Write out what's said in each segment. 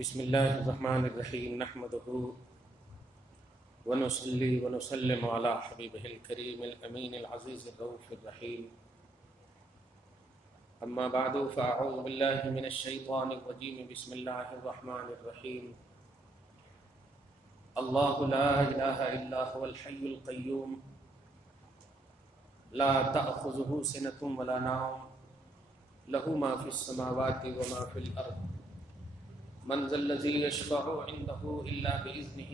بسم الله الرحمن الرحيم نحمده ونصلي ونسلم على حبيبه الكريم الأمين العزيز الرؤوف الرحيم أما بعد فأعوذ بالله من الشيطان الرجيم بسم الله الرحمن الرحيم الله لا إله إلا هو الحي القيوم لا تأخذه سنة ولا نوم له ما في السماوات وما في الأرض من ذا الذي يشفع عنده إلا بإذنه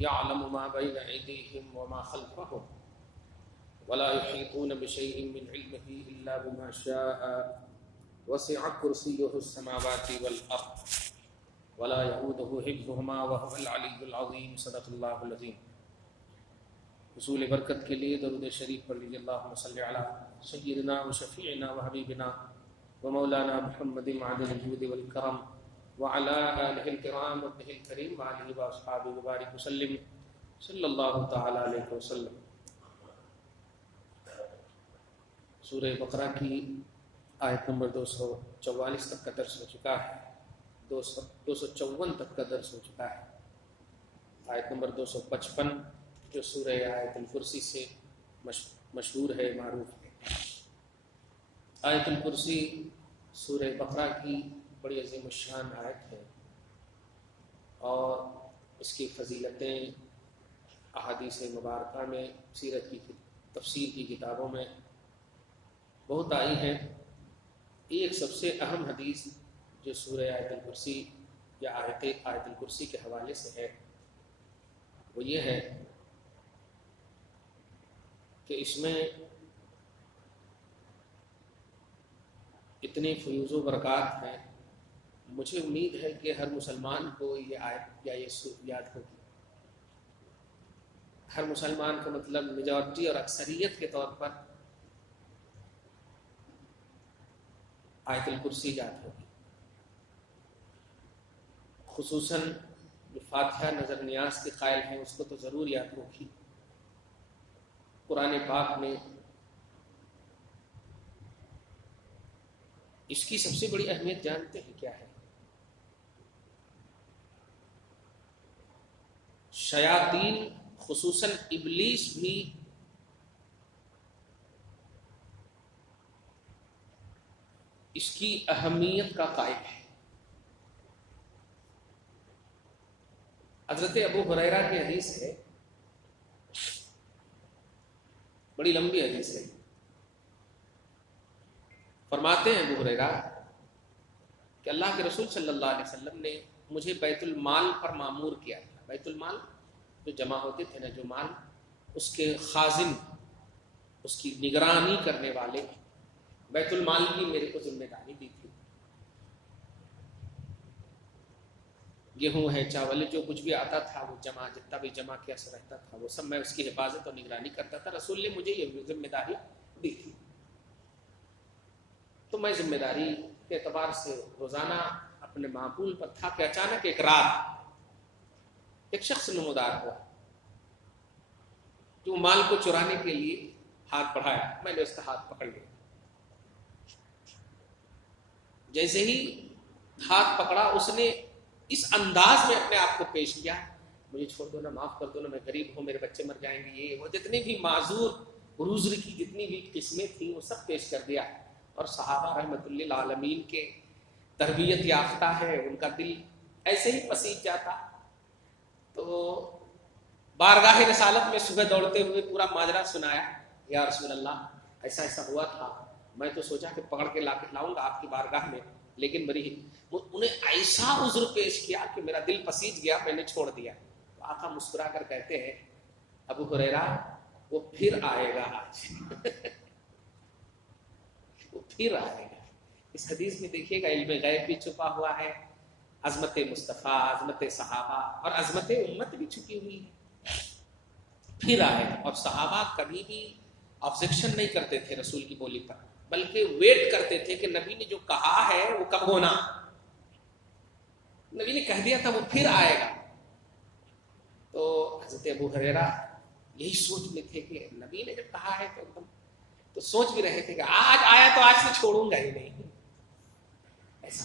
يعلم ما بين أيديهم وما خلفهم ولا يحيطون بشيء من علمه إلا بما شاء وسع كرسيه السماوات والأرض ولا يؤوده حفظهما وهو العلي العظيم صدق الله العظيم۔ حصول برکت کے لیے درود شریف پڑھ لیجیے۔ اللہم صلی علی سیدنا و شفیعنا و حبیبنا و مولانا محمد معدن الجود والکرم وعلى آلہ الکرام وابنہ الکریم وعلیہ واصحابہ وبارک وسلم صلی اللہ تعالی علیہ وسلم۔ سورہ بقرہ کی آیت نمبر 244 تک کا درس ہو چکا ہے، 254 تک کا درس ہو چکا ہے۔ آیت نمبر 255 جو سورہ آیت الکرسی سے مشہور ہے، معروف ہے۔ آیت الکرسی سورہ بقرہ کی بڑی عظیم الشان آیت ہے اور اس کی فضیلتیں احادیث مبارکہ میں، سیرت کی تفسیر کی کتابوں میں بہت آئی ہیں۔ ایک سب سے اہم حدیث جو سورہ آیت الکرسی یا آیت الکرسی کے حوالے سے ہے وہ یہ ہے کہ اس میں اتنے فیوز و برکات ہیں، مجھے امید ہے کہ ہر مسلمان کو یہ آیت یا یہ یاد ہوگی۔ ہر مسلمان کا مطلب میجورٹی اور اکثریت کے طور پر آیت الکرسی یاد ہوگی، خصوصاً جو فاتحہ نظر نیاز کے قائل ہیں اس کو تو ضرور یاد ہوگی۔ قرآن پاک میں اس کی سب سے بڑی اہمیت جانتے ہیں کیا ہے؟ شیاطین خصوصاً ابلیس بھی اس کی اہمیت کا قائل ہے۔ حضرت ابو ہریرہ کی حدیث ہے، بڑی لمبی حدیث ہے۔ فرماتے ہیں ابو ہریرہ کہ اللہ کے رسول صلی اللہ علیہ وسلم نے مجھے بیت المال پر مامور کیا تھا۔ بیت المال جو جمع ہوتے تھے نا، جو مال، اس کے خازن، اس کی نگرانی کرنے والے، بیت المال کی میرے کو ذمہ داری دی تھی۔ گیہوں ہے، چاول، جو کچھ بھی آتا تھا وہ جمع، جتنا بھی جمع کیا سے رہتا تھا وہ سب میں اس کی حفاظت اور نگرانی کرتا تھا۔ رسول نے مجھے یہ ذمہ داری دی تھی، تو میں ذمہ داری کے اعتبار سے روزانہ اپنے معقول پر تھا کہ اچانک ایک رات ایک شخص نمودار ہوا جو مال کو چرانے کے لیے ہاتھ بڑھایا۔ میں نے اس کا ہاتھ پکڑ لیا۔ جیسے ہی ہاتھ پکڑا اس نے اس انداز میں اپنے آپ کو پیش کیا، مجھے چھوڑ دو نا، معاف کر دو نا، میں غریب ہوں، میرے بچے مر جائیں گے، یہ وہ جتنی بھی معذور عذر کی جتنی بھی قسمیں تھیں وہ سب پیش کر دیا۔ اور صحابہ رحمۃ اللہ للعالمین کے تربیت یافتہ ہے، ان کا دل ایسے ہی پسیج جاتا۔ تو بارگاہ رسالت میں صبح دوڑتے ہوئے پورا ماجرا سنایا، یا رسول اللہ ایسا ایسا ہوا تھا، میں تو سوچا کہ پکڑ کے لاؤں گا آپ کی بارگاہ میں، لیکن انہیں ایسا عذر پیش کیا کہ میرا دل پسیج گیا، میں نے چھوڑ دیا۔ تو آقا مسکرا کر کہتے ہیں ابو ہریرہ وہ پھر آئے گا آج وہ پھر آئے گا۔ اس حدیث میں دیکھیے گا علم غیب بھی چھپا ہوا ہے، عظمت مصطفیٰ، عظمت صحابہ اور عظمت امت بھی چھپی ہوئی ہے۔ پھر آئے گا، اور صحابہ کبھی بھی آبجیکشن نہیں کرتے تھے رسول کی بولی پر، بلکہ ویٹ کرتے تھے کہ نبی نے جو کہا ہے وہ کب ہونا۔ نبی نے کہہ دیا تھا وہ پھر آئے گا، تو حضرت ابو ہریرہ یہی سوچ میں تھے کہ نبی نے جب کہا ہے تو ایک دم تو سوچ بھی رہے تھے کہ آج آیا تو آج سے چھوڑوں گا ہی نہیں، ایسا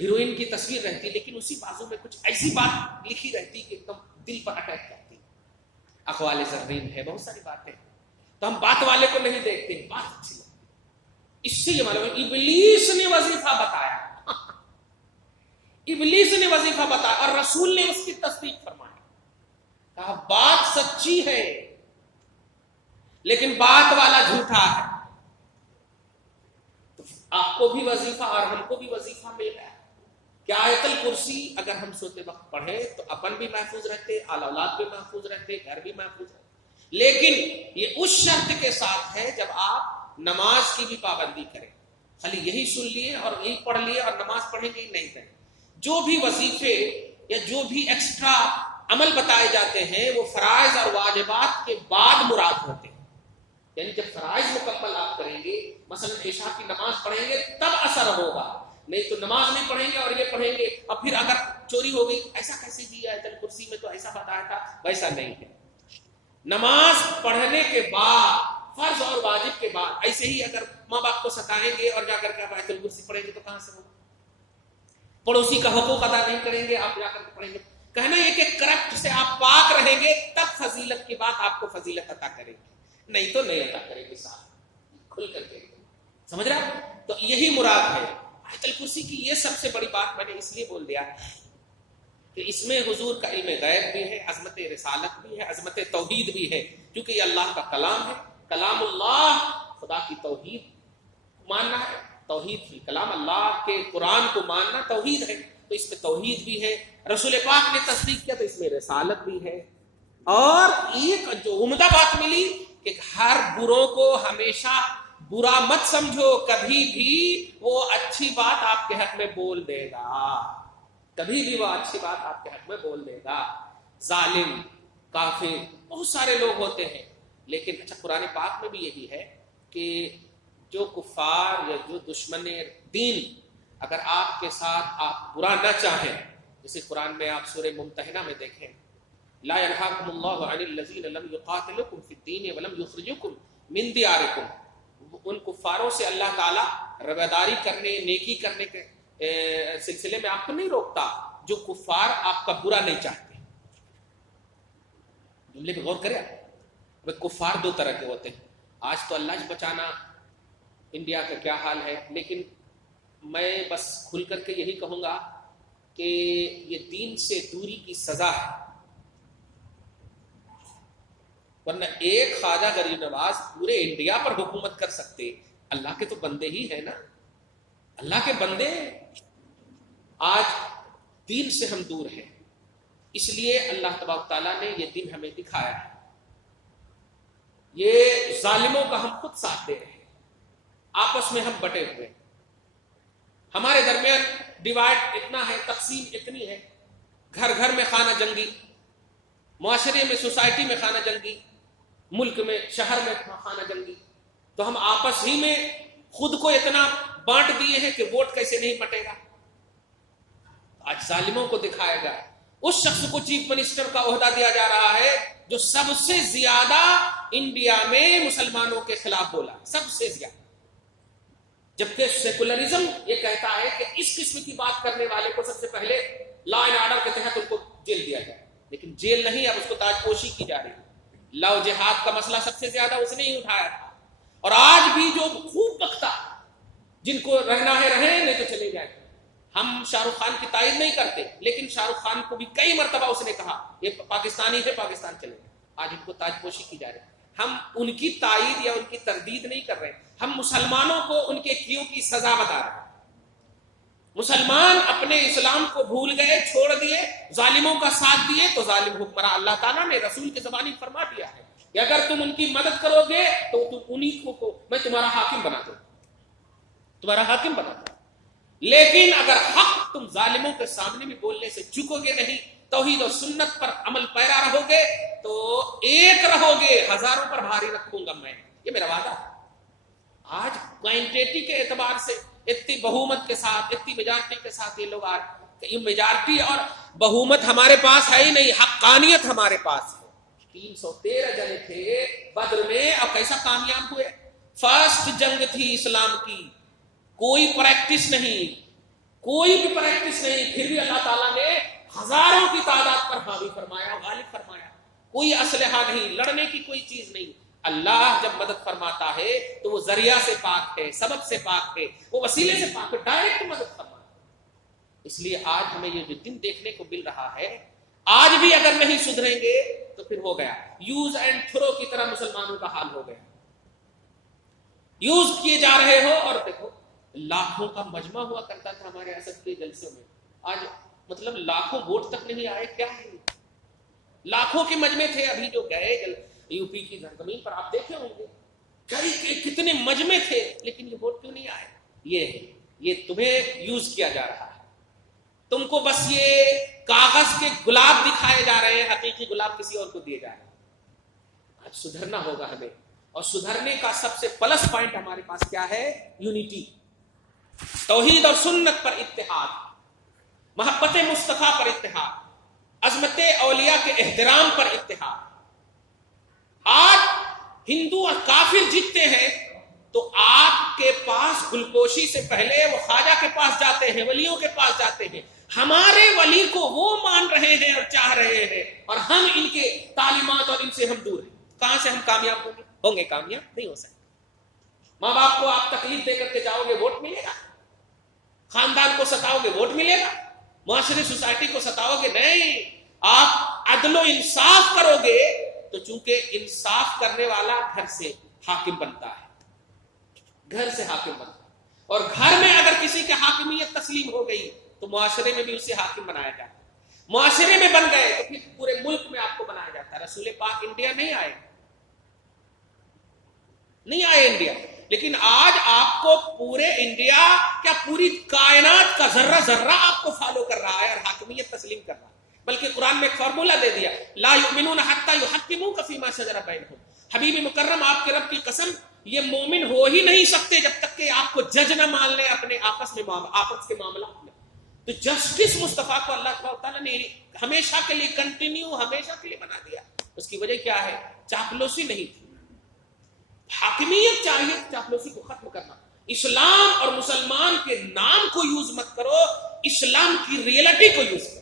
ہیروئن کی تصویر رہتی لیکن اسی بازو میں کچھ ایسی بات لکھی رہتی کہ ایک دم دل پر اٹیک کرتی. اقوال زرین ہے، بہت ساری باتیں، تو ہم بات والے کو نہیں دیکھتے، بات اچھی لگتی. اس سے یہ معلوم ہے ابلیس نے وظیفہ بتایا، ابلیس نے وظیفہ بتایا اور رسول نے اس کی تصدیق فرمائی. کہا بات سچی ہے لیکن بات والا جھوٹا ہے. تو آپ کو بھی وظیفہ اور ہم کو بھی وظیفہ مل گیا کہ آیت الکرسی اگر ہم سوتے وقت پڑھیں تو اپن بھی محفوظ رہتے، آل اولاد بھی محفوظ رہتے، گھر بھی محفوظ رہتے. لیکن یہ اس شرط کے ساتھ ہے جب آپ نماز کی بھی پابندی کریں. خالی یہی سن لیے اور یہی پڑھ لیے اور نماز پڑھیں گے نہیں کریں. جو بھی وظیفے یا جو بھی ایکسٹرا عمل بتائے جاتے ہیں وہ فرائض اور واجبات کے بعد مراد ہوتے ہیں. یعنی جب فرائض مکمل آپ کریں گے، مثلا عشاء کی نماز پڑھیں گے تب اثر ہوگا، نہیں تو نماز نہیں پڑھیں گے اور یہ پڑھیں گے اور پھر اگر چوری ہو گئی ایسا کیسے دیا آیت الکرسی میں تو ایسا بتایا تھا، ویسا نہیں ہے. نماز پڑھنے کے بعد، فرض اور واجب کے بعد، ایسے ہی اگر ماں باپ کو ستائیں گے اور جا کر کے آیت الکرسی پڑھیں گے تو کہاں سے ہوگا؟ پڑوسی کا حقوق ادا نہیں کریں گے، آپ جا کر کے پڑھیں گے. کہنا یہ کہ کرپٹ سے آپ پاک رہیں گے تب فضیلت کی بات آپ کو فضیلت عطا کرے گی، نہیں تو نہیں عطا کرے گی. صاحب کھل کر کے سمجھ رہا ہے؟ تو یہی مراد ہے آیت الکرسی کی. یہ سب سے بڑی بات میں نے اس لیے بول دیا کہ اس میں حضور کا علم غیب بھی ہے، عظمت رسالت بھی ہے، عظمت توحید بھی ہے، کیونکہ یہ اللہ کا کلام ہے. کلام اللہ، خدا کی توحید ماننا ہے، توحید فی کلام اللہ کے قرآن کو ماننا توحید ہے. تو اس میں توحید بھی ہے، رسول پاک نے تصدیق کیا تو اس میں رسالت بھی ہے. اور ایک جو عمدہ بات ملی کہ ہر بروں کو ہمیشہ برا مت سمجھو، کبھی بھی وہ اچھی بات آپ کے حق میں بول دے گا، کبھی بھی وہ اچھی بات آپ کے حق میں بول دے گا. ظالم، کافر، بہت سارے لوگ ہوتے ہیں، لیکن اچھا قرآن پاک میں بھی یہی ہے کہ جو کفار یا جو دشمن دین اگر آپ کے ساتھ آپ برا نہ چاہیں، جیسے قرآن میں آپ سورہ ممتحنہ میں دیکھیں، لا ينهاكم الله عن الذين لم يقاتلوكم في الدين ولم يخرجوكم من دياركم. ان کفاروں سے اللہ تعالیٰ رواداری کرنے، نیکی کرنے کے سلسلے میں آپ کو نہیں روکتا جو کفار آپ کا برا نہیں چاہتے. جملے پہ غور کریں. کفار دو طرح کے ہوتے ہیں. آج تو اللہ بچانا انڈیا کا کیا حال ہے، لیکن میں بس کھل کر کے یہی کہوں گا کہ یہ دین سے دوری کی سزا ہے. ورنہ ایک خواجہ غریب نواز پورے انڈیا پر حکومت کر سکتے. اللہ کے تو بندے ہی ہیں نا، اللہ کے بندے. آج دین سے ہم دور ہیں، اس لیے اللہ تبارک تعالیٰ نے یہ دن ہمیں دکھایا ہے. یہ ظالموں کا ہم خود ساتھ دے رہے ہیں، آپس میں ہم بٹے ہوئے، ہمارے درمیان ڈیوائڈ اتنا ہے، تقسیم اتنی ہے، گھر گھر میں خانہ جنگی، معاشرے میں، سوسائٹی میں خانہ جنگی، ملک میں، شہر میں خانہ جنگی. تو ہم آپس ہی میں خود کو اتنا بانٹ دیے ہیں کہ ووٹ کیسے نہیں بٹے گا. آج ظالموں کو دکھائے گا. اس شخص کو چیف منسٹر کا عہدہ دیا جا رہا ہے جو سب سے زیادہ انڈیا میں مسلمانوں کے خلاف بولا، سب سے زیادہ. جبکہ سیکولرزم یہ کہتا ہے کہ اس قسم کی بات کرنے والے کو سب سے پہلے لا اینڈ آرڈر کے تحت ان کو جیل دیا جائے، لیکن جیل نہیں، اب اس کو تاج پوشی کی جا رہی ہے. لو جہاد کا مسئلہ سب سے زیادہ اس نے ہی اٹھایا تھا. اور آج بھی جو خوب بکتا، جن کو رہنا ہے رہیں، نہیں تو چلے جائیں. ہم شاہ رخ خان کی تائید نہیں کرتے، لیکن شاہ رخ خان کو بھی کئی مرتبہ اس نے کہا یہ پاکستانی ہے، پاکستان چلے جائیں. آج ان کو تاج پوشی کی جا رہی ہے. ہم ان کی تائید یا ان کی تردید نہیں کر رہے، ہم مسلمانوں کو ان کے کیوں کی سزا بتا رہے ہیں. مسلمان اپنے اسلام کو بھول گئے، چھوڑ دیے، ظالموں کا ساتھ دیے، تو ظالم حکمراں اللہ تعالیٰ نے رسول کی زبانی فرما دیا ہے کہ اگر تم ان کی مدد کرو گے تو تم انہیں کو میں تمہارا حاکم بنا دوں، تمہارا حاکم بنا دوں. لیکن اگر حق تم ظالموں کے سامنے بھی بولنے سے چکو گے نہیں، توحید و سنت پر عمل پیرا رہو گے، تو ایک رہو گے، ہزاروں پر بھاری رکھوں گا میں، یہ میرا وعدہ ہے. آج کوانٹیٹی کے اعتبار سے اتنی بہومت کے ساتھ، اتنی میجارٹی کے ساتھ یہ لوگ آج یہ میجارٹی اور بہومت ہمارے پاس ہے ہی نہیں، حقانیت ہمارے پاس ہے. 313 جنے تھے بدر میں، اور کیسا کامیاب ہوئے. فرسٹ جنگ تھی اسلام کی، کوئی پریکٹس نہیں، کوئی بھی پریکٹس نہیں، پھر بھی اللہ تعالیٰ نے ہزاروں کی تعداد پر حاوی فرمایا، غالب فرمایا. کوئی اسلحہ نہیں، لڑنے کی کوئی چیز نہیں. اللہ جب مدد فرماتا ہے تو وہ ذریعہ سے پاک ہے، سبب سے پاک ہے، وہ وسیلے سے پاک ہے، ڈائریکٹ مدد فرماتا ہے. اس لیے آج ہمیں یہ جو دن دیکھنے کو مل رہا ہے، آج بھی اگر نہیں سدھریں گے تو پھر ہو گیا. یوز اینڈ تھرو کی طرح مسلمانوں کا حال ہو گیا. یوز کیے جا رہے ہو، اور دیکھو لاکھوں کا مجمع ہوا کرتا تھا ہمارے اسد کے جلسوں میں، آج مطلب لاکھوں ووٹ تک نہیں آئے. کیا ہے؟ لاکھوں کے مجمع تھے. ابھی جو گئے یو پی کی زمین پر آپ دیکھے ہوں گے کتنے مجمع تھے، لیکن یہ ووٹ کیوں نہیں آئے؟ یہ تمہیں یوز کیا جا رہا ہے. تم کو بس یہ کاغذ کے گلاب دکھائے جا رہے ہیں، حقیقی گلاب کسی اور کو دیے جا رہے ہیں. آج سدھرنا ہوگا ہمیں، اور سدھرنے کا سب سے پلس پوائنٹ ہمارے پاس کیا ہے؟ یونٹی. توحید اور سنت پر اتحاد، محبت مصطفیٰ پر اتحاد، عظمت اولیاء کے احترام پر اتحاد. آج ہندو اور کافر جیتتے ہیں تو آپ کے پاس گلپوشی سے پہلے وہ خواجہ کے پاس جاتے ہیں، ولیوں کے پاس جاتے ہیں. ہمارے ولی کو وہ مان رہے ہیں اور چاہ رہے ہیں، اور ہم ان کے تعلیمات اور ان سے ہم دور ہیں. کہاں سے ہم کامیاب ہوں گے؟ کامیاب نہیں ہو سکتے. ماں باپ کو آپ تکلیف دے کر کے جاؤ گے، ووٹ ملے گا. خاندان کو ستاؤ گے، ووٹ ملے گا. معاشرے سوسائٹی کو ستاؤ گے، نہیں. آپ عدل و انصاف کرو گے تو چونکہ انصاف کرنے والا گھر سے حاکم بنتا ہے، گھر سے حاکم بنتا ہے. اور گھر میں اگر کسی کی حاکمیت تسلیم ہو گئی تو معاشرے میں بھی اسے حاکم بنایا جاتا ہے. معاشرے میں بن گئے تو پھر پورے ملک میں آپ کو بنایا جاتا ہے. رسول پاک انڈیا نہیں آئے انڈیا، لیکن آج آپ کو پورے انڈیا کیا پوری کائنات کا ذرہ ذرہ آپ کو فالو کر رہا ہے اور حاکمیت تسلیم کر رہا ہے. بلکہ قرآن میں ایک فارمولہ دے دیا، لا یؤمنون حتی یحکموک فیما شجر بینہم. حبیب مکرم آپ کے رب کی قسم، یہ مومن ہو ہی نہیں سکتے جب تک کہ آپ کو جج نہ مان لیں اپنے آپس کے معاملات میں. تو جسٹس مصطفیٰ کو اللہ تعالیٰ نے ہمیشہ کے لیے کنٹینیو، ہمیشہ کے لیے بنا دیا. اس کی وجہ کیا ہے؟ چاپلوسی نہیں تھی. حاکمیت چاہیے، چاپلوسی کو ختم کرنا. اسلام اور مسلمان کے نام کو یوز مت کرو، اسلام کی ریئلٹی کو یوز کرو،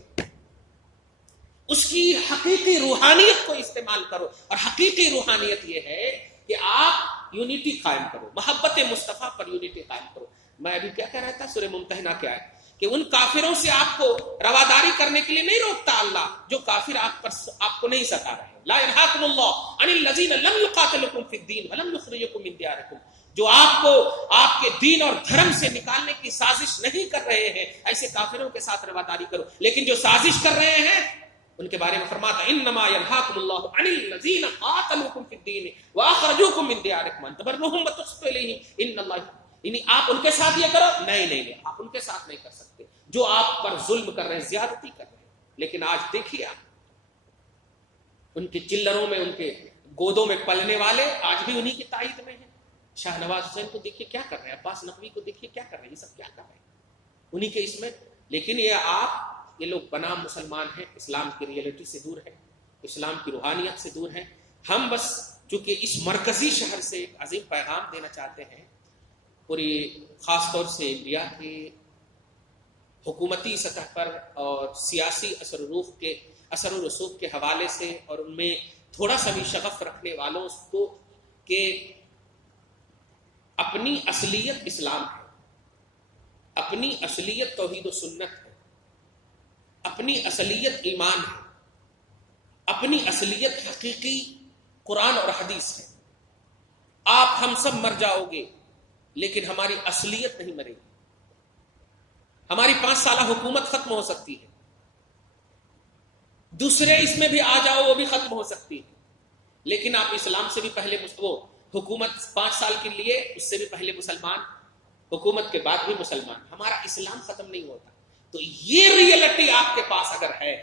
اس کی حقیقی روحانیت کو استعمال کرو. اور حقیقی روحانیت یہ ہے کہ آپ یونٹی قائم کرو، محبت مصطفیٰ پر یونٹی قائم کرو. میں ابھی کیا کہہ رہا تھا؟ سورہ ممتحنہ کیا ہے کہ ان کافروں سے آپ کو رواداری کرنے کے لیے نہیں روکتا اللہ جو کافر آپ کو نہیں ستا رہے. لا ينهاكم الله عن الذين لم يقاتلوكم في الدين ولم يخرجوكم من دياركم. جو آپ کو آپ کے دین اور دھرم سے نکالنے کی سازش نہیں کر رہے ہیں، ایسے کافروں کے ساتھ رواداری کرو. لیکن جو سازش کر رہے ہیں ان کے بارے میں فرماتا انما ينهاكم الله عن الذين قاتلوكم في الدين واخرجوكم من دياركم ان تبروهم وتقسطوا اليهم ان الله. یعنی آپ ان کے ساتھ یہ کرو، نہیں، آپ ان کے ساتھ نہیں کر سکتے جو آپ پر ظلم کر رہے ہیں، زیادتی کر رہے ہیں. لیکن آج دیکھیے آپ ان کے چلروں میں، ان کے گودوں میں پلنے والے آج بھی انہی کی تائید میں ہیں. شاہ نواز حسین کو دیکھیے کیا کر رہے ہیں، عباس نقوی کو دیکھیے کیا کر رہے ہیں، یہ سب کیا کر رہے ہیں انہی کے اس میں. لیکن یہ لوگ بنام مسلمان ہیں، اسلام کی ریئلٹی سے دور ہیں، اسلام کی روحانیت سے دور ہیں. ہم بس چونکہ اس مرکزی شہر سے ایک عظیم پیغام دینا چاہتے ہیں، پوری خاص طور سے انڈیا کے حکومتی سطح پر اور سیاسی اثر و رسوخ کے حوالے سے، اور ان میں تھوڑا سا بھی شغف رکھنے والوں کو کہ اپنی اصلیت اسلام ہے، اپنی اصلیت توحید و سنت ہے، اپنی اصلیت ایمان ہے، اپنی اصلیت حقیقی قرآن اور حدیث ہے. آپ ہم سب مر جاؤ گے لیکن ہماری اصلیت نہیں مرے گی. ہماری 5 سالہ حکومت ختم ہو سکتی ہے، دوسرے اس میں بھی آ جاؤ وہ بھی ختم ہو سکتی ہے، لیکن آپ اسلام سے بھی پہلے وہ حکومت 5 سال کے لیے، اس سے بھی پہلے مسلمان، حکومت کے بعد بھی مسلمان. ہمارا اسلام ختم نہیں ہوتا. تو یہ ریئلٹی آپ کے پاس اگر ہے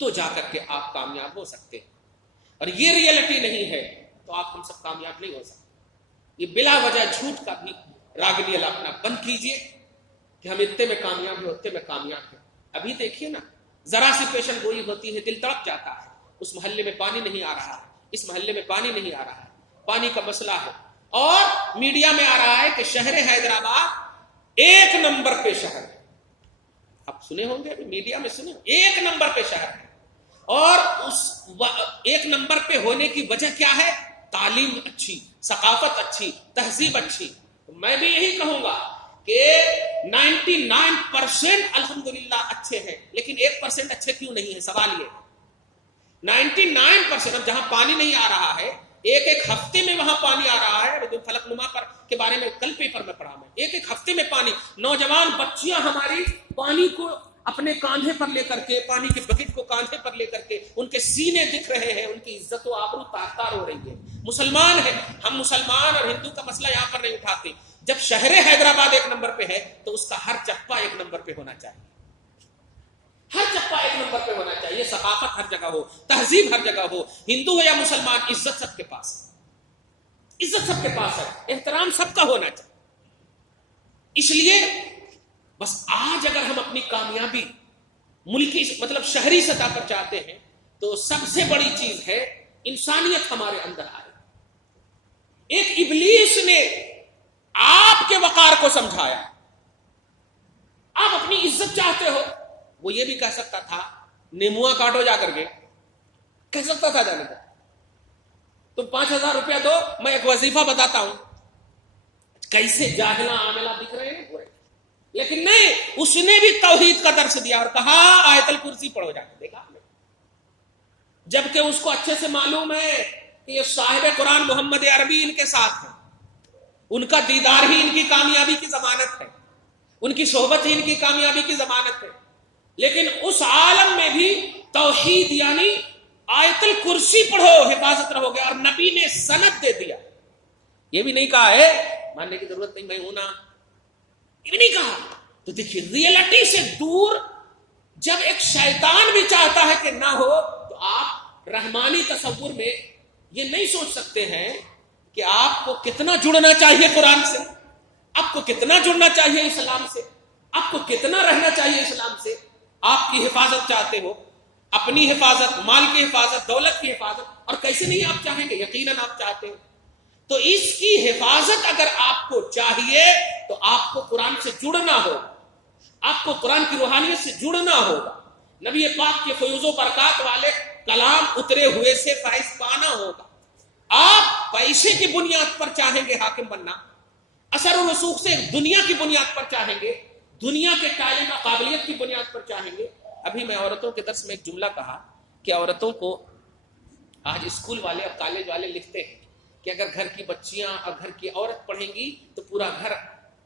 تو جا کر کے آپ کامیاب ہو سکتے ہیں، اور یہ ریئلٹی نہیں ہے تو آپ ہم سب کامیاب نہیں ہو سکتے. یہ بلا وجہ جھوٹ کا بھی راگنیل اپنا بند کیجئے کہ ہم اتنے میں کامیاب ہیں، اتنے میں کامیاب ہیں. ابھی دیکھیے نا، ذرا سی پیشن گوئی ہوتی ہے دل تڑپ جاتا ہے. اس محلے میں پانی نہیں آ رہا ہے، اس محلے میں پانی نہیں آ رہا ہے، پانی کا مسئلہ ہے. اور میڈیا میں آ رہا ہے کہ شہر حیدرآباد ایک نمبر پہ شہر ہے. آپ سنے ہوں گے میڈیا میں سنے, ایک نمبر پہ شہر ہے. اور اس ایک نمبر پہ ہونے کی وجہ کیا ہے؟ تعلیم اچھی, ثقافت اچھی, تہذیب اچھی. میں بھی یہی کہوں گا کہ 99% الحمدللہ اچھے ہیں, لیکن 1% اچھے کیوں نہیں ہے؟ سوال یہ 99%. اب جہاں پانی نہیں آ رہا ہے, ایک ہفتے میں وہاں پانی آ رہا ہے. جو فلک نما پر کے بارے میں کل پیپر میں پڑھا, میں ایک ہفتے میں پانی. نوجوان بچیاں ہماری پانی کو اپنے کاندھے پر لے کر کے, پانی کے بکٹ کو کاندھے پر لے کر کے, ان کے سینے دکھ رہے ہیں, ان کی عزت و آبرو تار تار ہو رہی ہے. مسلمان ہیں ہم, مسلمان اور ہندو کا مسئلہ یہاں پر نہیں اٹھاتے. جب شہر حیدرآباد ایک نمبر پہ ہے تو اس کا ہر چپا ایک نمبر پہ ہونا چاہیے, ہر چپا ایک نمبر پہ ہونا چاہیے. ثقافت ہر جگہ ہو, تہذیب ہر جگہ ہو, ہندو ہو یا مسلمان, عزت سب کے پاس, عزت سب کے پاس ہے, احترام سب کا ہونا چاہیے. اس لیے بس آج اگر ہم اپنی کامیابی ملکی مطلب شہری سطح پر چاہتے ہیں تو سب سے بڑی چیز ہے انسانیت ہمارے اندر آئے. ایک ابلیس نے آپ کے وقار کو سمجھایا. آپ اپنی عزت چاہتے ہو, وہ یہ بھی کہہ سکتا تھا نیموا کاٹو جا کر کے, کہہ سکتا تھا جانے کا, تم 5,000 روپیہ دو, میں ایک وظیفہ بتاتا ہوں. کیسے جاہلا عاملہ دکھ رہے ہیں پورے. لیکن نہیں, اس نے بھی توحید کا درس دیا اور کہا آیت الکرسی پڑھو جا کے. دیکھا جبکہ اس کو اچھے سے معلوم ہے کہ یہ صاحب قرآن محمد عربی ان کے ساتھ ہے, ان کا دیدار ہی ان کی کامیابی کی ضمانت ہے, ان کی صحبت ہی ان کی کامیابی کی ضمانت ہے. لیکن اس عالم میں بھی توحید یعنی آیت الکرسی پڑھو حفاظت رہو گے, اور نبی نے سند دے دیا. یہ بھی نہیں کہا ہے ماننے کی ضرورت نہیں, میں ہوں نا, یہ بھی نہیں کہا. تو دیکھیے ریئلٹی سے دور جب ایک شیطان بھی چاہتا ہے کہ نہ ہو, تو آپ رحمانی تصور میں یہ نہیں سوچ سکتے ہیں کہ آپ کو کتنا جڑنا چاہیے قرآن سے, آپ کو کتنا جڑنا چاہیے اسلام سے, آپ کو کتنا رہنا چاہیے اسلام سے. آپ کی حفاظت چاہتے ہو, اپنی حفاظت, مال کی حفاظت, دولت کی حفاظت, اور کیسے نہیں آپ چاہیں گے, یقیناً آپ چاہتے ہیں. تو اس کی حفاظت اگر آپ کو چاہیے تو آپ کو قرآن سے جڑنا ہوگا, آپ کو قرآن کی روحانیت سے جڑنا ہوگا, نبی پاک کے فیوز و برکات والے کلام اترے ہوئے سے فائز پانا ہوگا. آپ پیسے کی بنیاد پر چاہیں گے حاکم بننا, اثر و رسوخ سے دنیا کی بنیاد پر چاہیں گے, دنیا کے ٹیلنٹ اور قابلیت کی بنیاد پر چاہیں گے. ابھی میں عورتوں کے درس میں ایک جملہ کہا کہ عورتوں کو آج اسکول والے اور کالج والے لکھتے ہیں کہ اگر گھر کی بچیاں اور گھر کی عورت پڑھیں گی تو پورا گھر,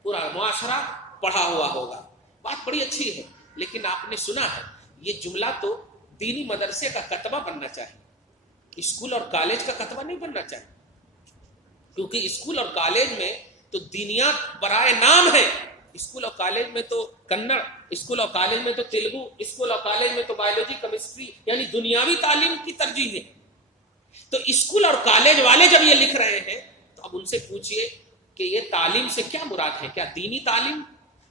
پورا معاشرہ پڑھا ہوا ہوگا. بات بڑی اچھی ہے, لیکن آپ نے سنا ہے یہ جملہ تو دینی مدرسے کا کتبہ بننا چاہیے, اسکول اور کالج کا کتبہ نہیں بننا چاہیے. کیونکہ اسکول اور کالج میں تو دینیات برائے نام ہے. اسکول اور کالج میں تو کنڑ, اسکول اور کالج میں تو تیلگو, اسکول اور کالج میں تو بایولوجی, کیمسٹری, یعنی دنیاوی تعلیم کی ترجیح ہے. تو اسکول اور کالج والے جب یہ لکھ رہے ہیں تو اب ان سے پوچھئے کہ یہ تعلیم سے کیا مراد ہے, کیا دینی تعلیم؟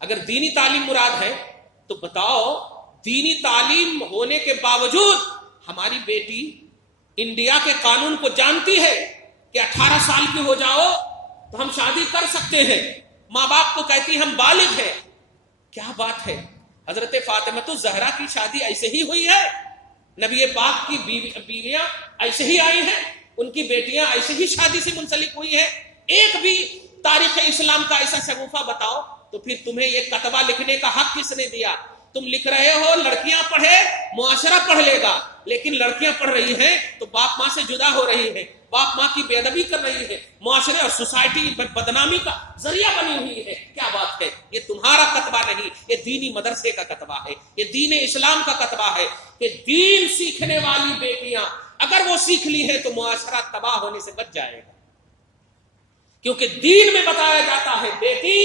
اگر دینی تعلیم مراد ہے تو بتاؤ, دینی تعلیم ہونے کے باوجود ہماری بیٹی انڈیا کے قانون کو جانتی ہے کہ 18 سال کی ہو جاؤ تو ہم شادی کر سکتے ہیں, ماں باپ کو کہتی ہم بالغ ہیں. کیا بات ہے, حضرت فاطمہ الزہرا کی شادی ایسے ہی ہوئی ہے, نبی پاک کی بیویاں ایسے ہی آئی ہیں, ان کی بیٹیاں ایسے ہی شادی سے منسلک ہوئی ہیں. ایک بھی تاریخ اسلام کا ایسا شگوفہ بتاؤ. تو پھر تمہیں یہ کتبہ لکھنے کا حق کس نے دیا؟ تم لکھ رہے ہو لڑکیاں پڑھے, معاشرہ پڑھ لے گا, لیکن لڑکیاں پڑھ رہی ہیں تو باپ ماں سے جدا ہو رہی ہیں, باپ ماں کی بے ادبی کر رہی ہے, معاشرے اور سوسائٹی بدنامی کا ذریعہ بنی ہوئی ہے. کیا بات ہے, یہ تمہارا کتبہ نہیں, یہ دینی مدرسے کا کتبہ ہے, یہ دین اسلام کا کتبہ ہے کہ دین سیکھنے والی بیٹیاں اگر وہ سیکھ لی ہے تو معاشرہ تباہ ہونے سے بچ جائے گا. کیونکہ دین میں بتایا جاتا ہے بیٹی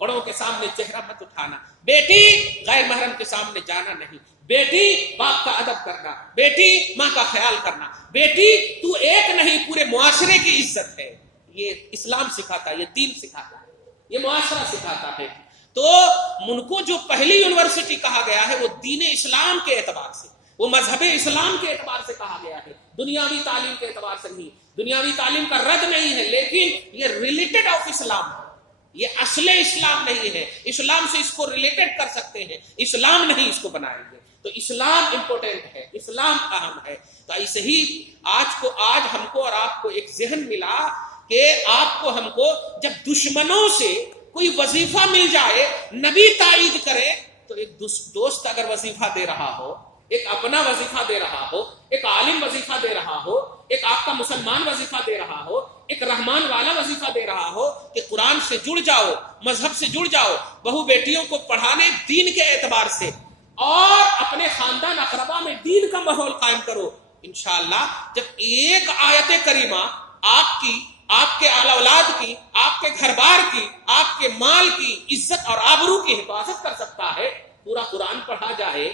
بڑوں کے سامنے چہرہ مت اٹھانا, بیٹی غیر محرم کے سامنے جانا نہیں, بیٹی باپ کا ادب کرنا, بیٹی ماں کا خیال کرنا, بیٹی تو ایک نہیں پورے معاشرے کی عزت ہے. یہ اسلام سکھاتا ہے, یہ دین سکھاتا ہے, یہ معاشرہ سکھاتا ہے. تو ان کو جو پہلی یونیورسٹی کہا گیا ہے وہ دین اسلام کے اعتبار سے, وہ مذہب اسلام کے اعتبار سے کہا گیا ہے, دنیاوی تعلیم کے اعتبار سے نہیں. دنیاوی تعلیم کا رد نہیں ہے, لیکن یہ ریلیٹڈ آف اسلام ہے, یہ اصل اسلام نہیں ہے. اسلام سے اس کو ریلیٹڈ کر سکتے ہیں, اسلام نہیں اس کو بنائیں گے. تو اسلام امپورٹنٹ ہے, اسلام اہم ہے. تو ایسے ہی آج ہم کو اور آپ کو ایک ذہن ملا کہ آپ کو ہم کو جب دشمنوں سے کوئی وظیفہ مل جائے, نبی تائید کرے, تو ایک دوست اگر وظیفہ دے رہا ہو, ایک اپنا وظیفہ دے رہا ہو, ایک عالم وظیفہ دے رہا ہو, ایک آپ کا مسلمان وظیفہ دے رہا ہو, ایک رحمان والا وظیفہ دے رہا ہو کہ قرآن سے جڑ جاؤ, مذہب سے جڑ جاؤ, بہو بیٹیوں کو پڑھانے دین کے اعتبار سے, اور اپنے خاندان اقربا میں دین کا ماحول قائم کرو. انشاءاللہ جب ایک آیت کریمہ آپ کی, آپ کے آل اولاد کی, آپ کے گھر بار کی, آپ کے مال کی عزت اور آبرو کی حفاظت کر سکتا ہے, پورا قرآن پڑھا جائے,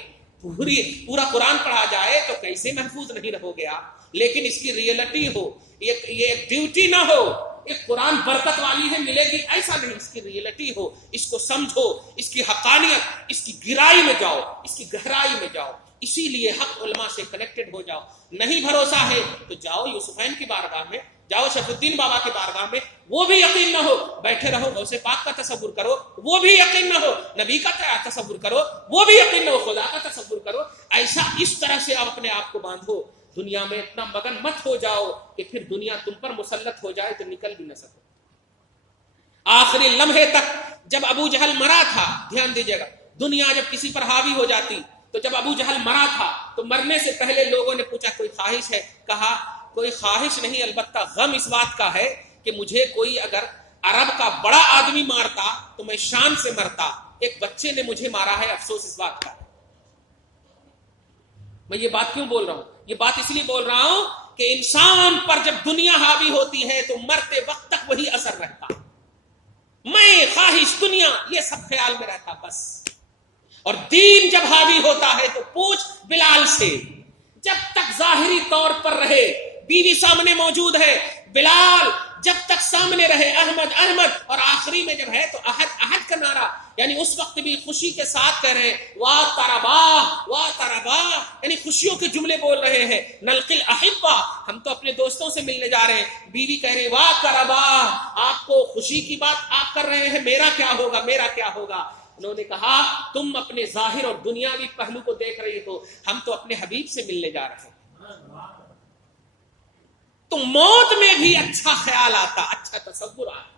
پورا قرآن پڑھا جائے تو کیسے محفوظ نہیں رہو گے آپ. لیکن اس کی ریئلٹی ہو, یہ ایک ڈیوٹی نہ ہو, ایک قرآن برکت والی ہے ملے گی, ایسا نہیں. اس کی ریئلٹی ہو, اس کو سمجھو, اس کی حقانیت, اس کی گہرائی میں جاؤ, اس کی گہرائی میں جاؤ. اسی لیے حق علماء سے کنیکٹڈ ہو جاؤ. نہیں بھروسہ ہے تو جاؤ یوسفین کی بارگاہ میں, جاؤ شیخ الدین بابا کی بارگاہ میں, وہ بھی یقین نہ ہو بیٹھے رہو غوث پاک کا تصور کرو, وہ بھی یقین نہ ہو نبی کا تصور کرو, وہ بھی یقین نہ ہو خدا کا تصور کرو. ایسا اس طرح سے آپ اپنے آپ کو باندھو, دنیا میں اتنا مگن مت ہو جاؤ کہ پھر دنیا تم پر مسلط ہو جائے تو نکل بھی نہ سکو. آخری لمحے تک جب ابو جہل مرا تھا, دھیان دیجیے گا, دنیا جب کسی پر حاوی ہو جاتی, تو جب ابو جہل مرا تھا تو مرنے سے پہلے لوگوں نے پوچھا کوئی خواہش ہے, کہا کوئی خواہش نہیں, البتہ غم اس بات کا ہے کہ مجھے کوئی اگر عرب کا بڑا آدمی مارتا تو میں شان سے مرتا, ایک بچے نے مجھے مارا ہے, افسوس اس بات کا. میں یہ بات کیوں بول رہا ہوں؟ یہ بات اس لیے بول رہا ہوں کہ انسان پر جب دنیا حاوی ہوتی ہے تو مرتے وقت تک وہی اثر رہتا, میں, خواہش, دنیا, یہ سب خیال میں رہتا بس. اور دین جب حاوی ہوتا ہے تو پوچھ بلال سے, جب تک ظاہری طور پر رہے, بیوی سامنے موجود ہے, بلال جب تک سامنے رہے, احمد احمد, اور آخری میں جب ہے تو احد احد کا نعرہ, یعنی اس وقت بھی خوشی کے ساتھ کہہ رہے ہیں وا تربا وا تربا, یعنی خوشیوں کے جملے بول رہے ہیں. نلقل احبا, ہم تو اپنے دوستوں سے ملنے جا رہے ہیں, بیوی کہہ رہے وا تربا, آپ کو خوشی کی بات آپ کر رہے ہیں, میرا کیا ہوگا, میرا کیا ہوگا. انہوں نے کہا تم اپنے ظاہر اور دنیاوی پہلو کو دیکھ رہی ہو, ہم تو اپنے حبیب سے ملنے جا رہے ہیں. تو موت میں بھی اچھا خیال آتا, اچھا تصور آتا.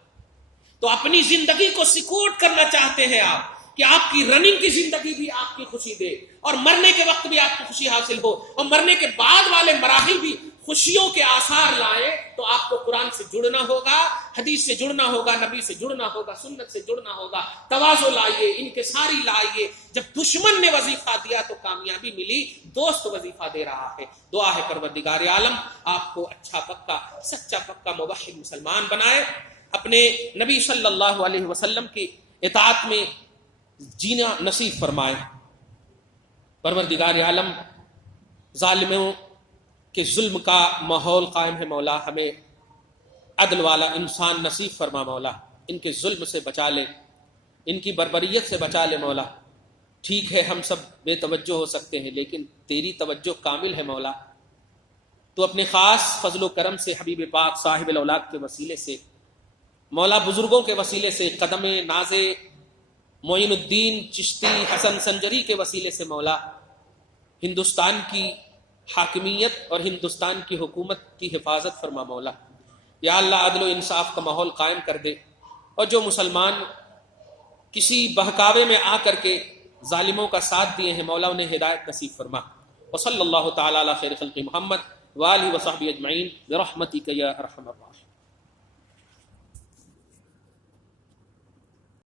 تو اپنی زندگی کو سیکورٹ کرنا چاہتے ہیں آپ کہ آپ کی رننگ کی زندگی بھی آپ کی خوشی دے, اور مرنے کے وقت بھی آپ کو خوشی حاصل ہو, اور مرنے کے بعد والے مراحل بھی خوشیوں کے آثار لائے. تو آپ کو قرآن سے جڑنا ہوگا, حدیث سے جڑنا ہوگا, نبی سے جڑنا ہوگا, سنت سے جڑنا ہوگا. تواضع لائیے, انکساری لائیے. جب دشمن نے وظیفہ دیا تو کامیابی ملی, دوست وظیفہ دے رہا ہے. دعا ہے پروردگار عالم آپ کو اچھا پکا, سچا پکا موحد مسلمان بنائے, اپنے نبی صلی اللہ علیہ وسلم کی اطاعت میں جینا نصیب فرمائے. پروردگار عالم ظالموں کہ ظلم کا ماحول قائم ہے, مولا ہمیں عدل والا انسان نصیب فرما, مولا ان کے ظلم سے بچا لے, ان کی بربریت سے بچا لے. مولا ٹھیک ہے ہم سب بے توجہ ہو سکتے ہیں, لیکن تیری توجہ کامل ہے. مولا تو اپنے خاص فضل و کرم سے حبیب پاک صاحب الاولاد کے وسیلے سے, مولا بزرگوں کے وسیلے سے, قدم ناز معین الدین چشتی حسن سنجری کے وسیلے سے, مولا ہندوستان کی حاکمیت اور ہندوستان کی حکومت کی حفاظت فرما. مولا یا اللہ عدل و انصاف کا ماحول قائم کر دے, اور جو مسلمان کسی بہکاوے میں آ کر کے ظالموں کا ساتھ دیے ہیں, مولا انہیں ہدایت نصیب فرما. وصلی اللہ تعالی علی خیر خلق محمد وآلہ وصحبہ اجمعین برحمتک یا ارحم الراحمین.